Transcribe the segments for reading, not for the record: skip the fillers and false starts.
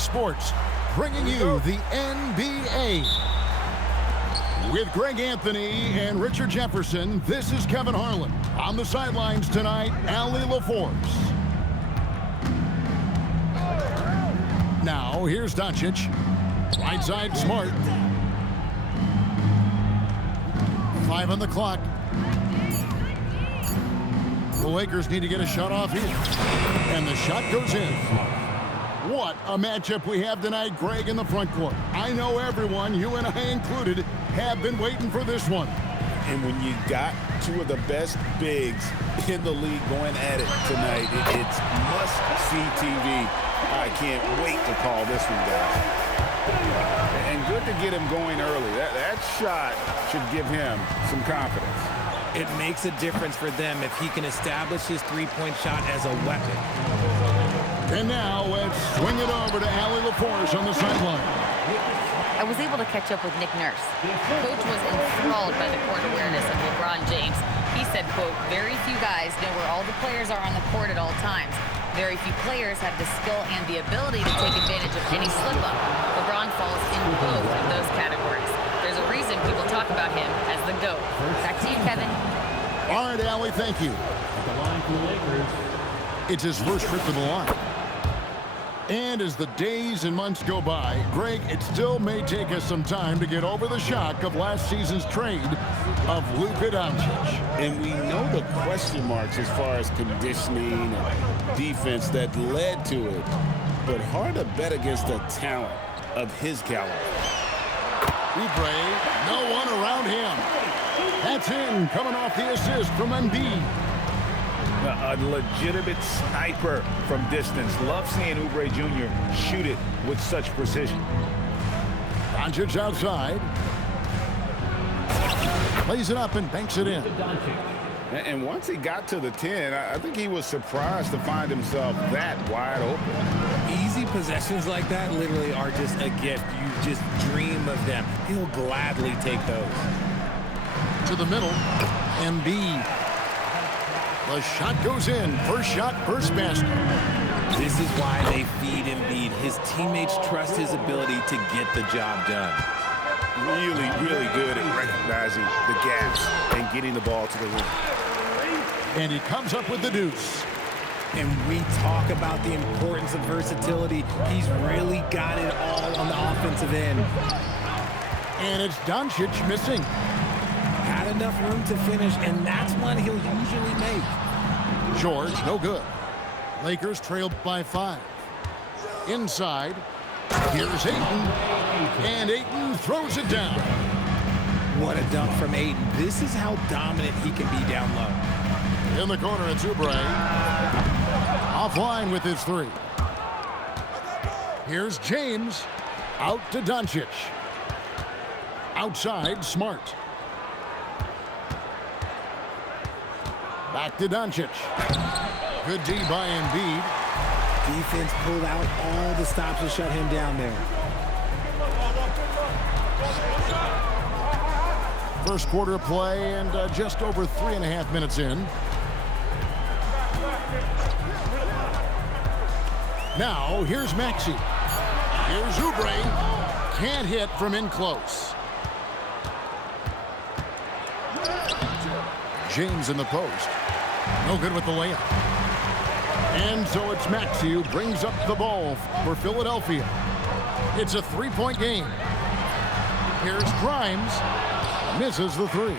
Sports, bringing you the NBA. With Greg Anthony and Richard Jefferson, this is Kevin Harlan. On the sidelines tonight, Allie LaForce. Now, here's Doncic. Right side, Smart. 5 on the clock. The Lakers need to get a shot off here. And the shot goes in. What a matchup we have tonight, Greg, in the front court. I know everyone, you and I included, have been waiting for this one. And when you got two of the best bigs in the league going at it tonight, it's must-see TV. I can't wait to call this one, guys. And good to get him going early. That shot should give him some confidence. It makes a difference for them if he can establish his three-point shot as a weapon. And now let's swing it over to Allie LaForce on the sideline. I was able to catch up with Nick Nurse. Coach was enthralled by the court awareness of LeBron James. He said, quote, very few guys know where all the players are on the court at all times. Very few players have the skill and the ability to take advantage of any slip-up. LeBron falls in both of those categories. There's a reason people talk about him as the GOAT. Back to you, Kevin. All right, Allie, thank you. At the line for the Lakers. It's his first trip to the line. And as the days and months go by, Greg, it still may take us some time to get over the shock of last season's trade of Luka Doncic. And we know the question marks as far as conditioning and defense that led to it. But hard to bet against a talent of his caliber. Oubre, no one around him. That's in, coming off the assist from Embiid. A legitimate sniper from distance. Love seeing Oubre Jr. shoot it with such precision. Doncic outside. Plays it up and banks it in. And once he got to the 10, I think he was surprised to find himself that wide open. Easy possessions like that literally are just a gift. You just dream of them. He'll gladly take those. To the middle, Embiid. The shot goes in. First shot, first basket. This is why they feed Embiid. His teammates trust his ability to get the job done. Really, really good at recognizing the gaps and getting the ball to the rim. And he comes up with the deuce. And we talk about the importance of versatility. He's really got it all on the offensive end. And it's Doncic missing. Had enough room to finish, and that's one he'll usually make. George, no good. Lakers trailed by 5. Inside, here's Ayton. And Ayton throws it down. What a dunk from Ayton. This is how dominant he can be down low. In the corner, it's Oubre. Offline with his 3. Here's James. Out to Doncic. Outside, Smart. Back to Doncic. Good D by Embiid. Defense pulled out all the stops to shut him down there. First quarter play and just over 3.5 minutes in. Now, here's Maxey. Here's Oubre. Can't hit from in close. James in the post. No good with the layup. And so it's Maxey who brings up the ball for Philadelphia. It's a 3-point game. Here's Grimes. Misses the 3.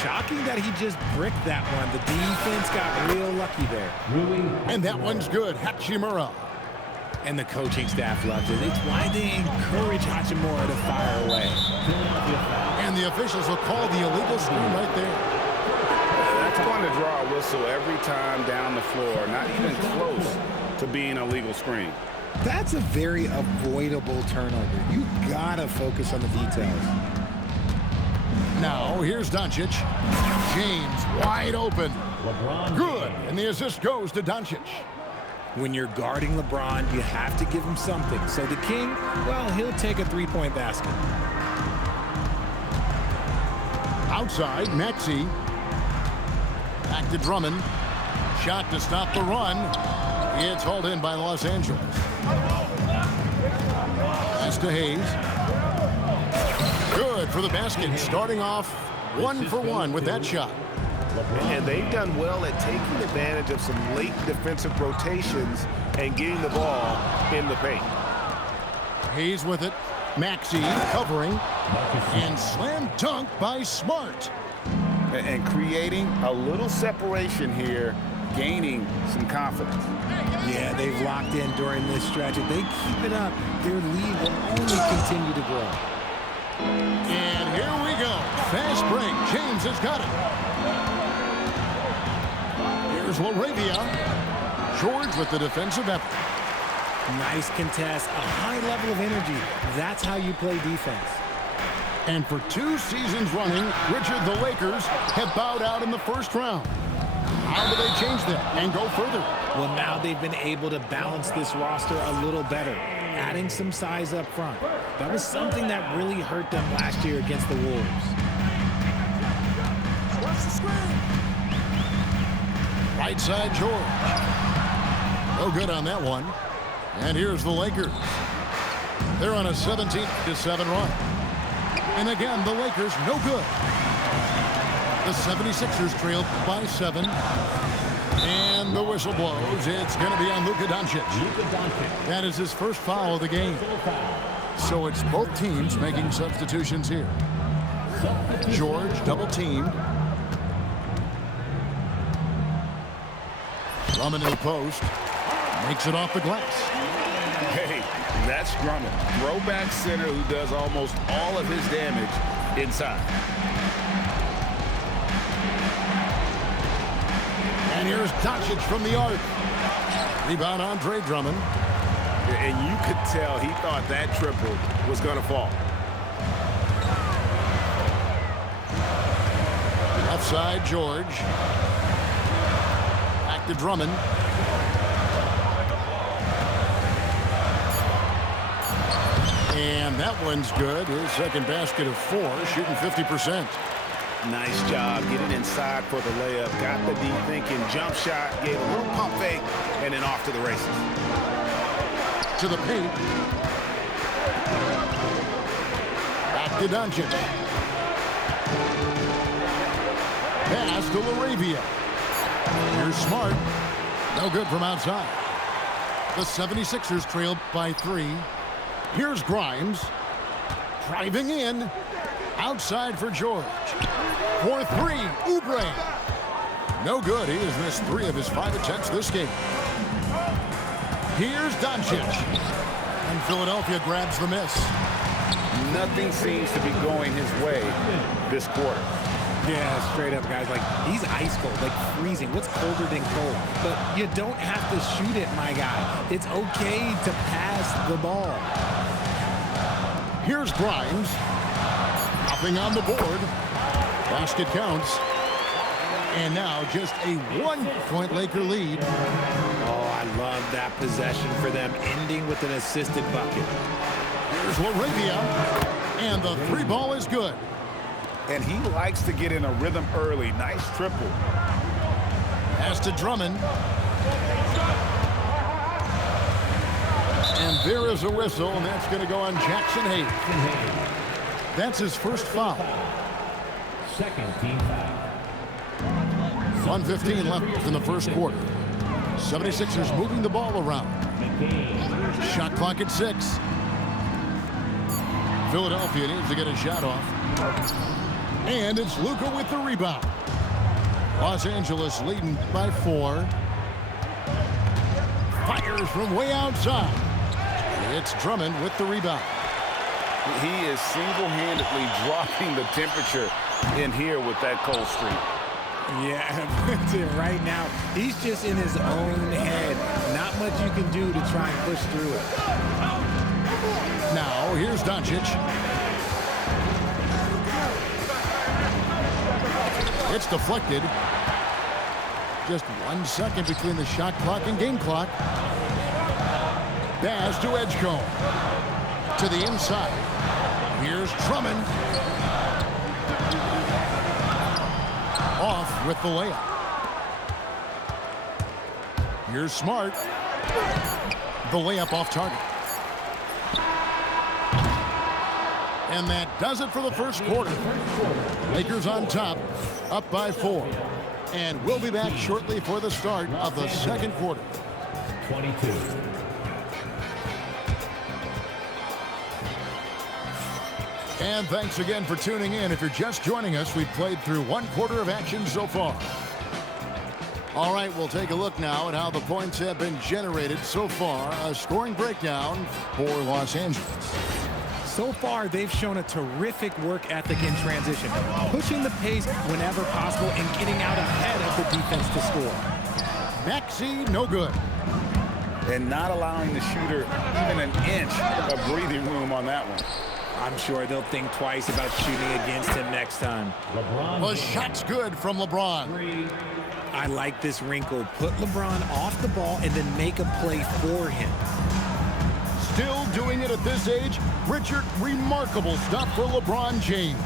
Shocking that he just bricked that one. The defense got real lucky there. And that one's good. Hachimura. And the coaching staff loves it. It's why they encourage Hachimura to fire away. And the officials will call the illegal screen right there. That's going to draw a whistle every time down the floor. Not even close to being a legal screen. That's a very avoidable turnover. You gotta focus on the details. Now, here's Doncic. James wide open. Good. And the assist goes to Doncic. When you're guarding LeBron, you have to give him something. So the King, well, he'll take a 3-point basket. Outside, Maxey. Back to Drummond. Shot to stop the run. It's hauled in by Los Angeles. to Hayes. Good for the basket, starting off 1 for 1 with that shot. And they've done well at taking advantage of some late defensive rotations and getting the ball in the paint. Hayes with it. Maxey covering. And slam dunk by Smart. And creating a little separation here, gaining some confidence. Yeah, they've locked in during this stretch. If they keep it up, their lead will only continue to grow. And here we go. Fast break. James has got it. Here's LaRavia. George with the defensive effort. Nice contest, a high level of energy. That's how you play defense. And for 2 seasons running, Richard, the Lakers have bowed out in the first round. How do they change that and go further? Well, now they've been able to balance this roster a little better, adding some size up front. That was something that really hurt them last year against the Wolves. Right side, George. No good on that one. And here's the Lakers. They're on a 17-7 run. And again, the Lakers no good. The 76ers trailed by 7. And the whistle blows. It's going to be on Luka Doncic. That is his first foul of the game. So it's both teams making substitutions here. George double teamed. Drummond in the post. Makes it off the glass. Hey, that's Drummond. Throwback center who does almost all of his damage inside. And here's Doncic from the arc. Rebound Andre Drummond. And you could tell he thought that triple was going to fall. Left side, George. Back to Drummond. And that one's good. His second basket of 4, shooting 50%. Nice job getting inside for the layup. Got the deep thinking jump shot, gave a little pump fake, and then off to the races. To the paint. Back to Doncic. Pass to LaRavia. Here's Smart. No good from outside. The 76ers trailed by 3. Here's Grimes. Driving in. Outside for George. For 3, Oubre. No good. He has missed 3 of his 5 attempts this game. Here's Doncic. And Philadelphia grabs the miss. Nothing seems to be going his way this quarter. Yeah, straight up, guys. Like, he's ice cold, like freezing. What's colder than cold? But you don't have to shoot it, my guy. It's okay to pass the ball. Here's Grimes. Nothing on the board. Basket counts. And now just a 1-point Laker lead. Oh, I love that possession for them, ending with an assisted bucket. Here's LaRavia. And the 3 ball is good. And he likes to get in a rhythm early. Nice triple. Pass to Drummond. And there is a whistle, and that's going to go on Jackson Hayes. That's his first foul. Second team foul. 1:15 left in the first quarter. 76ers moving the ball around. Shot clock at 6. Philadelphia needs to get a shot off. And it's Luka with the rebound. Los Angeles leading by 4. Fires from way outside. It's Drummond with the rebound. He is single-handedly dropping the temperature in here with that cold streak. Yeah, right now, he's just in his own head. Not much you can do to try and push through it. Now, here's Doncic. It's deflected. Just 1 second between the shot clock and game clock. Pass to Edgecombe. To the inside. Here's Drummond. Off with the layup. Here's Smart. The layup off target. And that does it for the first quarter. Lakers on top, up by 4. And we'll be back shortly for the start of the second quarter. 22. And thanks again for tuning in. If you're just joining us, we've played through one quarter of action so far. All right, we'll take a look now at how the points have been generated so far. A scoring breakdown for Los Angeles. So far, they've shown a terrific work ethic in transition, pushing the pace whenever possible and getting out ahead of the defense to score. Maxey, no good. And not allowing the shooter even an inch of breathing room on that one. I'm sure they'll think twice about shooting against him next time. The shot's good from LeBron. I like this wrinkle. Put LeBron off the ball and then make a play for him. Still doing it at this age. Richard, remarkable stuff for LeBron James.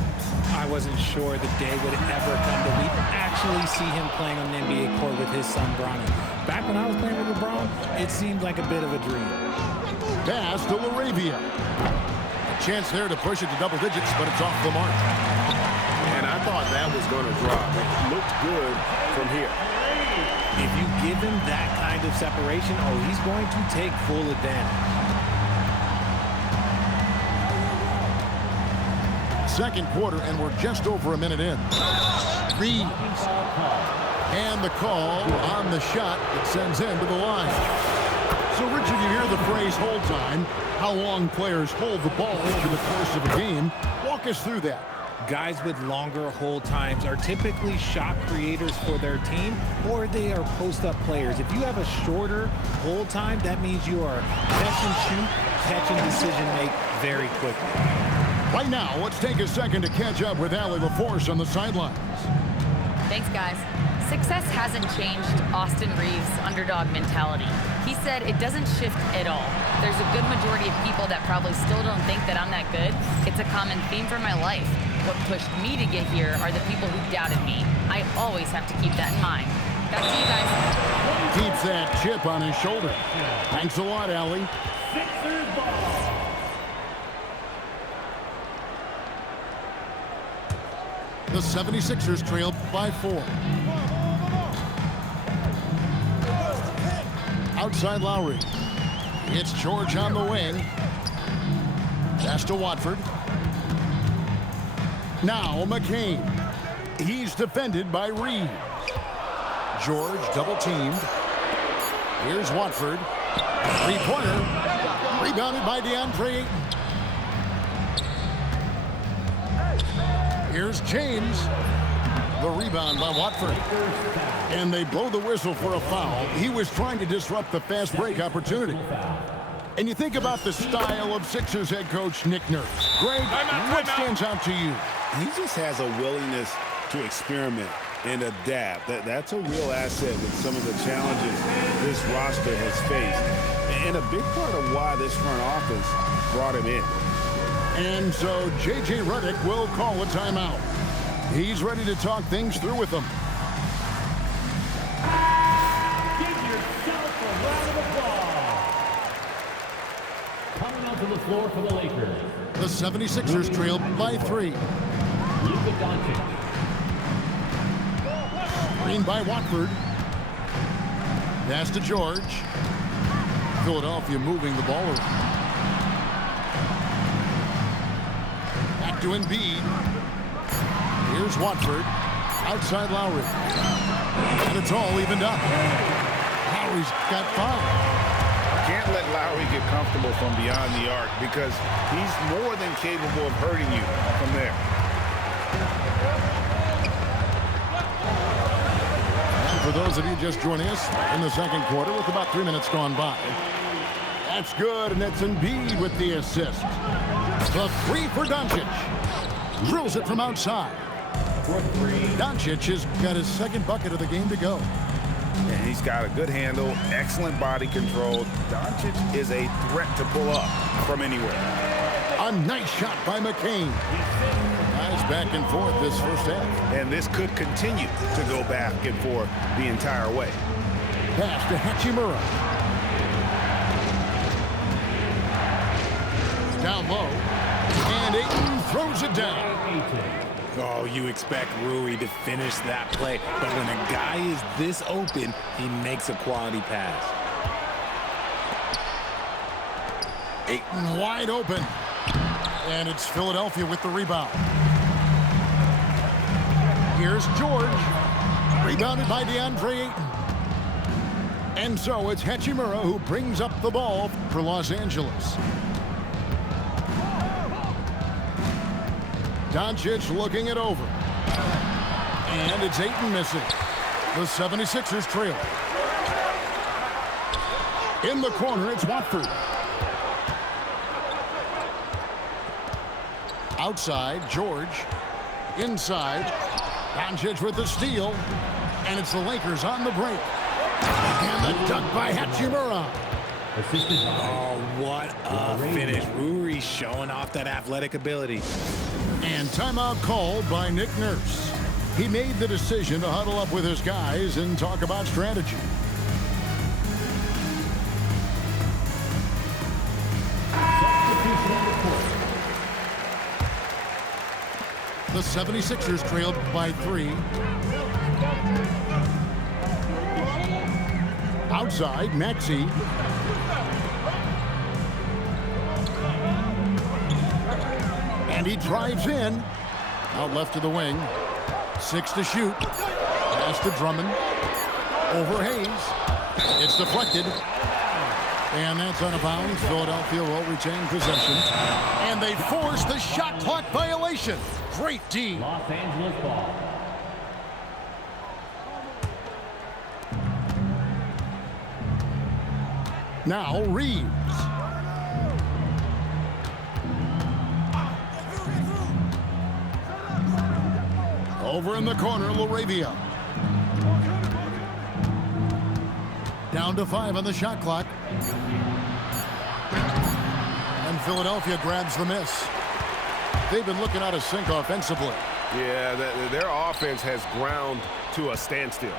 I wasn't sure the day would ever come that we'd actually see him playing on an NBA court with his son, Bronny. Back when I was playing with LeBron, it seemed like a bit of a dream. Pass to LaRavia. A chance there to push it to double digits, but it's off the mark. And I thought that was going to drop. It looked good from here. If you give him that kind of separation, he's going to take full advantage. Second quarter, and we're just over a minute in. Reed. And the call on the shot that sends into the line. So, Richard, you hear the phrase hold time, how long players hold the ball over the course of a game. Walk us through that. Guys with longer hold times are typically shot creators for their team, or they are post-up players. If you have a shorter hold time, that means you are catch and shoot, catch and decision make very quickly. Right now, let's take a second to catch up with Allie LaForce on the sidelines. Thanks, guys. Success hasn't changed Austin Reeves' underdog mentality. He said it doesn't shift at all. There's a good majority of people that probably still don't think that I'm that good. It's a common theme for my life. What pushed me to get here are the people who doubted me. I always have to keep that in mind. Back to you guys. Keeps that chip on his shoulder. Thanks a lot, Allie. The 76ers trail by 4. Outside Lowry. It's George on the wing. Pass to Watford. Now McCain. He's defended by Reed. George double teamed. Here's Watford. Three-pointer. Rebounded by DeAndre Ayton. Here's James. The rebound by Watford. And they blow the whistle for a foul. He was trying to disrupt the fast break opportunity. And you think about the style of Sixers head coach Nick Nurse. Greg, what stands out to you? He just has a willingness to experiment and adapt. That's a real asset with some of the challenges this roster has faced. And a big part of why this front office brought him in. And so J.J. Redick will call a timeout. He's ready to talk things through with them. Give yourself a round of applause. Coming onto the floor for the Lakers. The 76ers trail by 3. Luka Doncic. Screen by Watford. Pass to George. Philadelphia moving the ball around. Back to Embiid. Here's Watford. Outside Lowry. And it's all evened up. Lowry's got 5. Can't let Lowry get comfortable from beyond the arc because he's more than capable of hurting you from there. And for those of you just joining us in the second quarter with about 3 minutes gone by. That's good, and that's Embiid with the assist. The 3 for Doncic. Drills it from outside. Doncic has got his second bucket of the game to go. And he's got a good handle, excellent body control. Doncic is a threat to pull up from anywhere. A nice shot by McCain. Nice back and forth this first half. And this could continue to go back and forth the entire way. Pass to Hachimura. Down low. And And Ayton throws it down. Oh, you expect Rui to finish that play, but when a guy is this open, he makes a quality pass. Ayton wide open. And it's Philadelphia with the rebound. Here's George. Rebounded by DeAndre Ayton. And so it's Hachimura who brings up the ball for Los Angeles. Doncic looking it over. And it's Ayton missing. The 76ers trail. In the corner, it's Watford. Outside, George. Inside, Doncic with the steal. And it's the Lakers on the break. And the dunk by Hachimura. Oh, what a finish. Rui showing off that athletic ability. And timeout called by Nick Nurse. He made the decision to huddle up with his guys and talk about strategy. The 76ers trailed by 3. Outside, Maxey. And he drives in. Out left to the wing. 6 to shoot. Pass to Drummond. Over Hayes. It's deflected. And that's out of bounds. Philadelphia will retain possession. And they force the shot clock violation. Great D. Los Angeles ball. Now Reeves. Over in the corner, LaRavia. Down to 5 on the shot clock. And Philadelphia grabs the miss. They've been looking out of sync offensively. Yeah, their offense has ground to a standstill.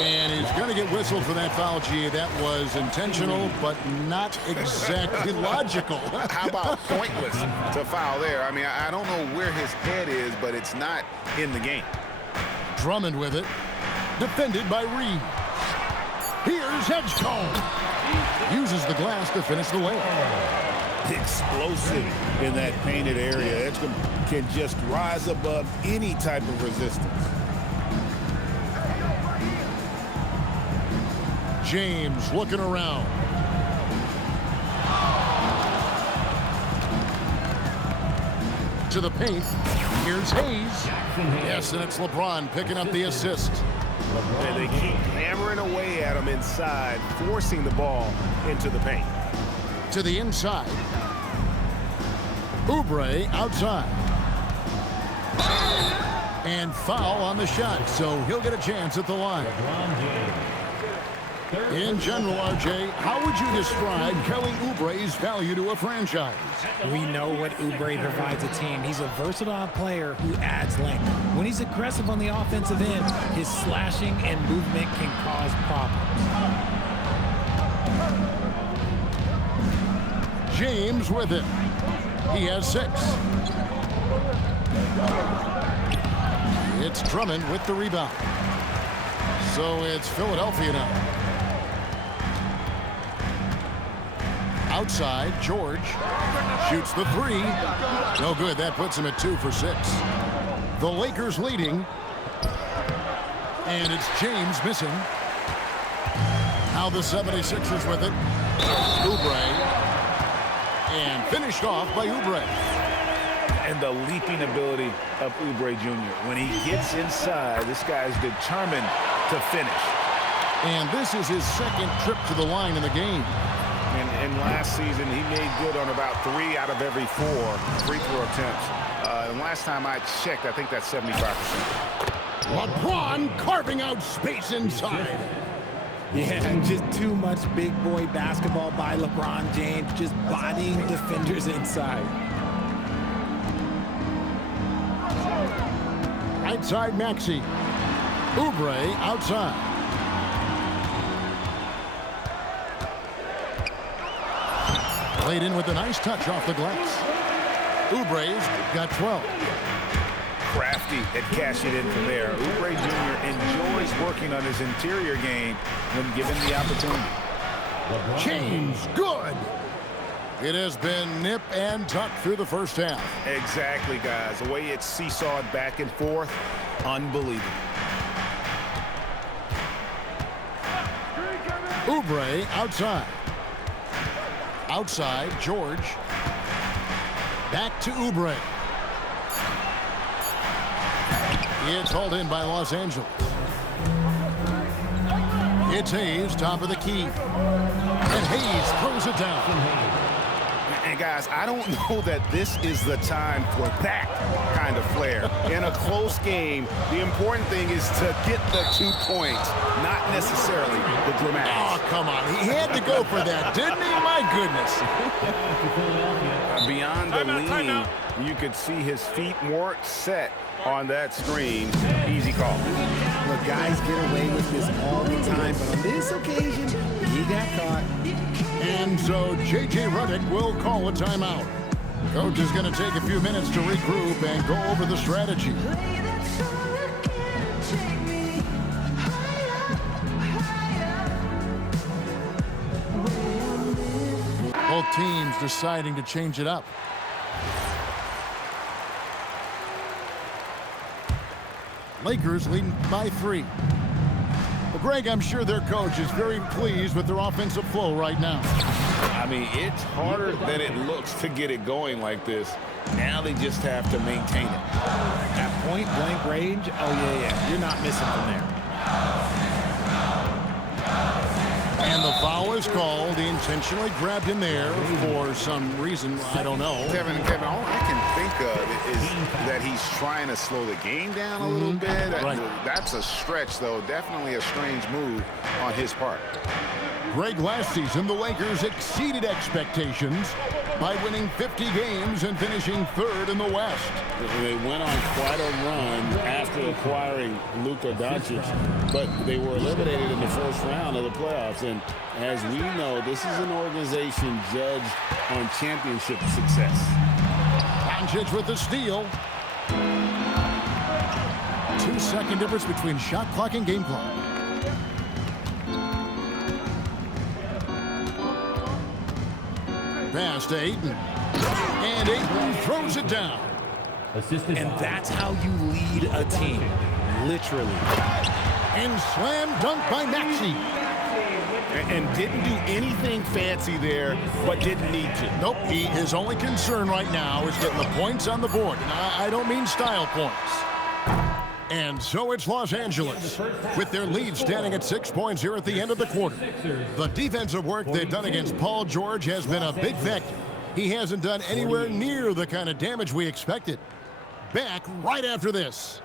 And he's going to get whistled for that foul, G. That was intentional, but not exactly logical. How about pointless to foul there? I mean, I don't know where his head is, but it's not in the game. Drummond with it. Defended by Reeves. Here's Edgecombe. Uses the glass to finish the layup. Explosive in that painted area. Edgecombe can just rise above any type of resistance. James looking around. To the paint. Here's Hayes. Yes, and it's LeBron picking up the assist. And they keep hammering away at him inside, forcing the ball into the paint. To the inside. Oubre outside. And foul on the shot, so he'll get a chance at the line. In general, RJ, how would you describe Kelly Oubre's value to a franchise? We know what Oubre provides a team. He's a versatile player who adds length. When he's aggressive on the offensive end, his slashing and movement can cause problems. James with it. He has 6. It's Drummond with the rebound. So it's Philadelphia now. Outside, George shoots the 3. No good. That puts him at 2 for 6. The Lakers leading. And it's James missing. Now the 76ers with it. Oubre. And finished off by Oubre. And the leaping ability of Oubre Jr. When he gets inside, this guy's determined to finish. And this is his 2nd trip to the line in the game. And last season, he made good on about 3 out of every 4 free throw attempts. And last time I checked, I think that's 75%. LeBron carving out space inside. Yeah, just too much big boy basketball by LeBron James, just bodying defenders inside. Outside Maxey. Oubre outside. Played in with a nice touch off the glass. Oubre's got 12. Crafty at cashing in from there. Oubre Jr. enjoys working on his interior game when given the opportunity. James, good. It has been nip and tuck through the first half. Exactly, guys. The way it's seesawed back and forth, unbelievable. Oubre outside. Outside, George. Back to Oubre. It's hauled in by Los Angeles. It's Hayes, top of the key. And Hayes throws it down. And guys, I don't know that this is the time for that kind of flair. In a close game, the important thing is to get the 2 points, not necessarily the dramatics. Oh, come on. He had to go for that, didn't he? My goodness. Beyond the lean, you could see his feet more set on that screen. Easy call. Look, guys get away with this all the time, but on this occasion, he got caught. And so J.J. Redick will call a timeout. Coach is going to take a few minutes to regroup and go over the strategy. Both teams deciding to change it up. Lakers leading by 3. Well, Greg, I'm sure their coach is very pleased with their offensive flow right now. I mean, it's harder than it looks to get it going like this. Now they just have to maintain it. At point-blank range, oh, yeah. You're not missing from there. And the foul is called. He intentionally grabbed him there for some reason. I don't know. Kevin, all I can think of is that he's trying to slow the game down a little bit. Right. That's a stretch, though. Definitely a strange move on his part. Greg, last season, the Lakers exceeded expectations by winning 50 games and finishing 3rd in the West. They went on quite a run after acquiring Luka Doncic, but they were eliminated in the first round of the playoffs. And as we know, this is an organization judged on championship success. Doncic with the steal. 2-second difference between shot clock and game clock. Pass to Ayton. And Ayton throws it down. And that's how you lead a team, literally. And slam dunk by Maxey. And didn't do anything fancy there, but didn't need to. Nope, his only concern right now is getting the points on the board. And I don't mean style points. And so it's Los Angeles, with their lead standing at 6 points here at the end of the quarter. The defensive work they've done against Paul George has been a big factor. He hasn't done anywhere near the kind of damage we expected. Back right after this.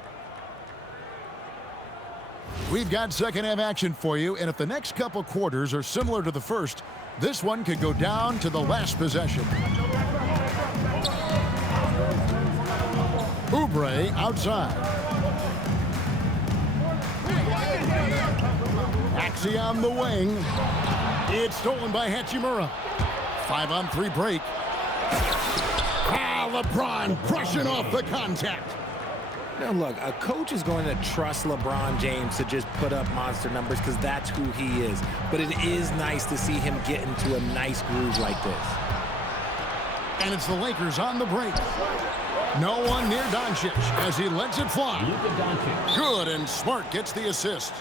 We've got second half action for you, and if the next couple quarters are similar to the first, this one could go down to the last possession. Oubre outside. Maxey on the wing. It's stolen by Hachimura. 5-on-3 break. LeBron brushing off the contact. Now, look, a coach is going to trust LeBron James to just put up monster numbers because that's who he is. But it is nice to see him get into a nice groove like this. And it's the Lakers on the break. No one near Doncic as he lets it fly. Good, and Smart gets the assist.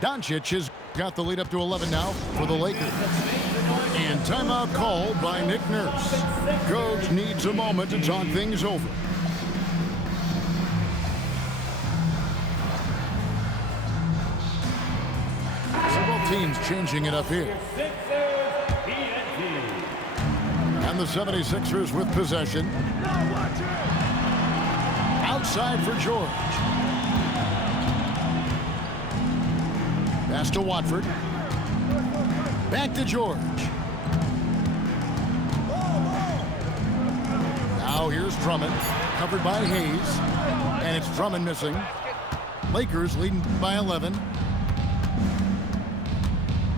Doncic has got the lead up to 11 now for the Lakers. And timeout called by Nick Nurse. Coach needs a moment to talk things over. Several teams changing it up here. And the 76ers with possession. Outside for George. Pass to Watford. Back to George. Now here's Drummond, covered by Hayes. And it's Drummond missing. Lakers leading by 11.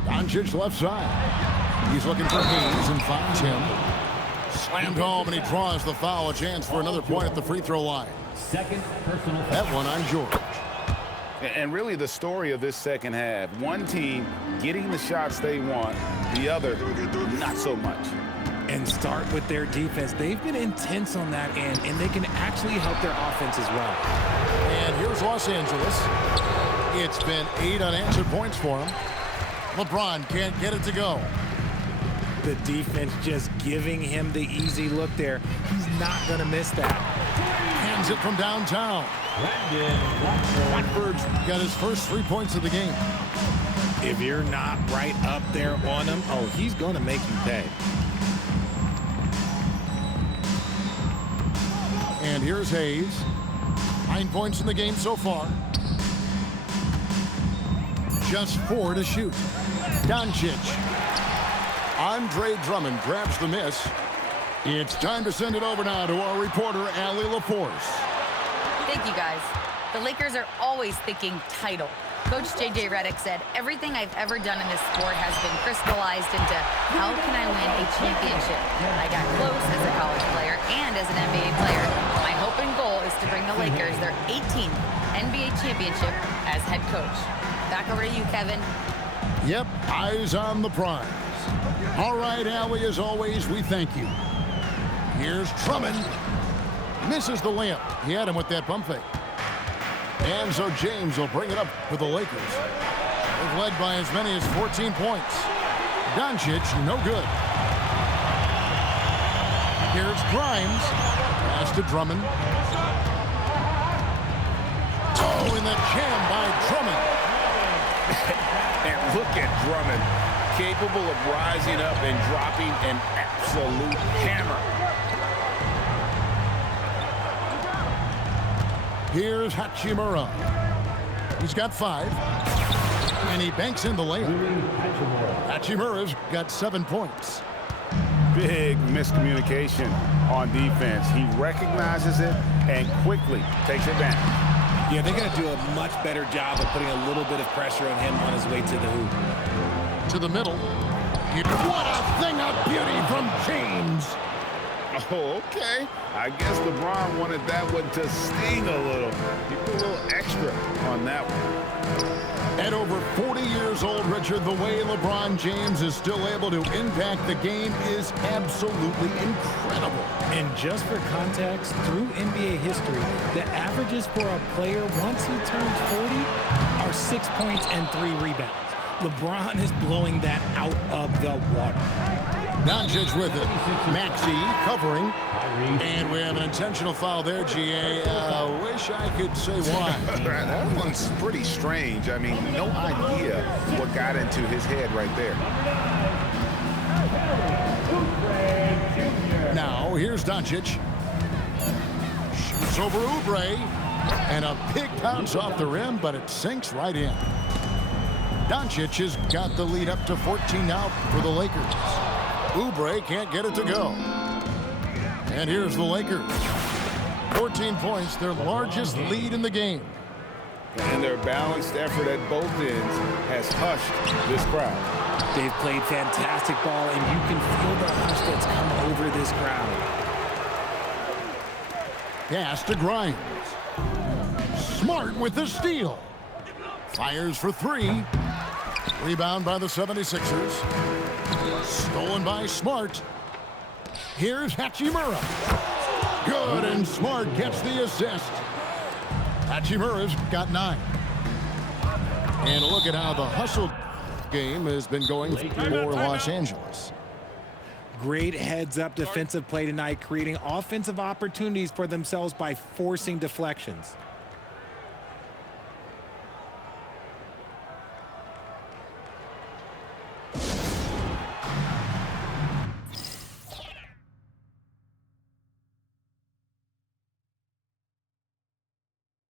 Doncic left side. He's looking for Hayes and finds him. Slammed home, and he draws the foul. A chance for another point at the free throw line. Second personal foul. That one on George. And really the story of this second half, one team getting the shots they want, the other not so much. And start with their defense. They've been intense on that end, and they can actually help their offense as well. And here's Los Angeles. It's been 8 unanswered points for him. LeBron can't get it to go. The defense just giving him the easy look there. He's not going to miss that. Hands it from downtown. Watford's got his first 3 points of the game. If you're not right up there on him, oh, he's going to make you pay. And here's Hayes. 9 points in the game so far. Just 4 to shoot. Doncic. Andre Drummond grabs the miss. It's time to send it over now to our reporter, Allie LaForce. Thank you, guys. The Lakers are always thinking title. Coach J.J. Redick said, everything I've ever done in this sport has been crystallized into how can I win a championship? I got close as a college player and as an NBA player. My hope and goal is to bring the Lakers their 18th NBA championship as head coach. Back over to you, Kevin. Yep, eyes on the prize. All right, Allie, as always, we thank you. Here's Drummond. Misses the layup. He had him with that pump fake. And so James will bring it up for the Lakers. They've led by as many as 14 points. Doncic, no good. Here's Grimes. Pass to Drummond. Oh, in the jam by Drummond. And look at Drummond, capable of rising up and dropping an absolute hammer. Here's Hachimura. He's got 5. And he banks in the layup. Hachimura's got 7 points. Big miscommunication on defense. He recognizes it and quickly takes advantage. Yeah, they're going to do a much better job of putting a little bit of pressure on him on his way to the hoop. To the middle. What a thing of beauty from James. Oh, okay. I guess LeBron wanted that one to sting a little. He put a little extra on that one. At over 40 years old, Richard, the way LeBron James is still able to impact the game is absolutely incredible. And just for context, through NBA history, the averages for a player once he turns 40 are 6 points and 3 rebounds. LeBron is blowing that out of the water. Doncic with it. Maxey covering. And we have an intentional foul there, GA. Wish I could say why. That one's pretty strange. I mean, no idea what got into his head right there. Now, here's Doncic. Shoots over Oubre. And a big bounce off the rim, but it sinks right in. Doncic has got the lead up to 14 now for the Lakers. Oubre can't get it to go. And here's the Lakers. 14 points, their largest lead in the game. And their balanced effort at both ends has hushed this crowd. They've played fantastic ball, and you can feel the hush that's come over this crowd. Pass to Grimes. Smart with the steal. Fires for 3. Rebound by the 76ers. Stolen by Smart. Here's Hachimura. Good, and Smart gets the assist. Hachimura's got 9. And look at how the hustle game has been going for Los Angeles. Great heads-up defensive play tonight, creating offensive opportunities for themselves by forcing deflections.